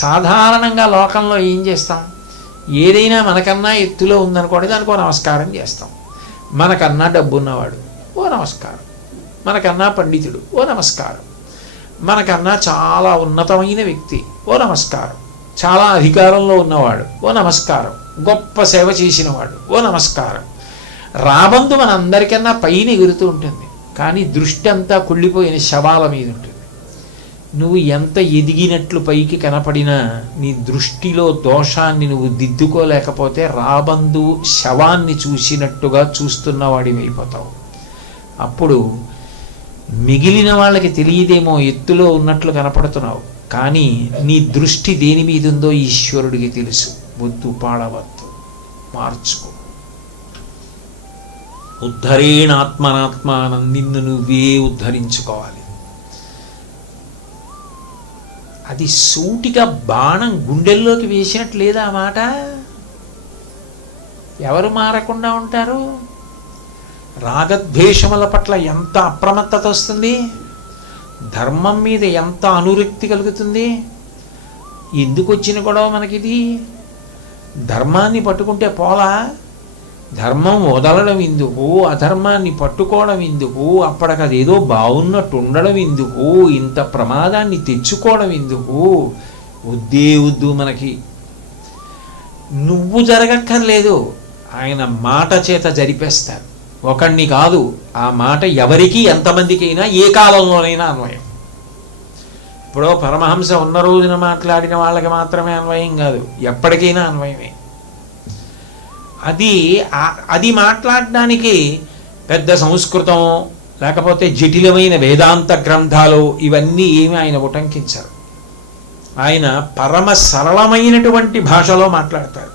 సాధారణంగా లోకంలో ఏం చేస్తాం? ఏదైనా మనకన్నా ఎత్తులో ఉందనుకోండి, దానికో నమస్కారం చేస్తాం. మనకన్నా డబ్బు ఉన్నవాడు, ఓ నమస్కారం. మనకన్నా పండితుడు, ఓ నమస్కారం. మనకన్నా చాలా ఉన్నతమైన వ్యక్తి, ఓ నమస్కారం. చాలా అధికారంలో ఉన్నవాడు, ఓ నమస్కారం. గొప్ప సేవ చేసినవాడు, ఓ నమస్కారం. రాబందు మనందరికన్నా పైన ఎగురుతూ ఉంటుంది, కానీ దృష్టి అంతా కుళ్ళిపోయిన శవాల మీద ఉంటుంది. నువ్వు ఎంత ఎదిగినట్లు పైకి కనపడినా నీ దృష్టిలో దోషాన్ని నువ్వు దిద్దుకోలేకపోతే రాబందు శవాన్ని చూసినట్టుగా చూస్తున్నవాడివి అయిపోతావు. అప్పుడు మిగిలిన వాళ్ళకి తెలియదేమో ఎత్తులో ఉన్నట్లు కనపడుతున్నావు, కానీ నీ దృష్టి దేని మీద ఉందో ఈశ్వరుడికి తెలుసు. బుద్ధు పాడవద్దు, మార్చుకో. ఉద్ధరేణాత్మనాత్మానం, నిన్ను నువ్వే ఉద్ధరించుకోవాలి. అది సూటిగా బాణం గుండెల్లోకి వేసినట్లు లేదా ఆ మాట? ఎవరు మారకుండా ఉంటారు? రాగద్వేషముల పట్ల ఎంత అప్రమత్తత వస్తుంది, ధర్మం మీద ఎంత అనురక్తి కలుగుతుంది. ఎందుకు వచ్చిన గొడవ మనకిది? ధర్మాన్ని పట్టుకుంటే పోలా, ధర్మం వదలడం ఎందుకు, అధర్మాన్ని పట్టుకోవడం ఎందుకు, అప్పటికదేదో బాగున్నట్టు ఉండడం ఎందుకు, ఇంత ప్రమాదాన్ని తెచ్చుకోవడం ఎందుకు? వద్దే వద్దు మనకి. నువ్వు జరగక్కర్లేదు, ఆయన మాట చేత జరిపేస్తారు. ఒకణ్ణి కాదు, ఆ మాట ఎవరికి ఎంతమందికైనా ఏ కాలంలోనైనా అన్వయం. ఇప్పుడు పరమహంస ఉన్న రోజున మాట్లాడిన వాళ్ళకి మాత్రమే అన్వయం కాదు, ఎప్పటికైనా అన్వయమే. అది మాట్లాడడానికి పెద్ద సంస్కృతం లేకపోతే జటిలమైన వేదాంత గ్రంథాలు ఇవన్నీ ఏమి ఆయన ఉటంకించరు. ఆయన పరమ సరళమైనటువంటి భాషలో మాట్లాడతారు.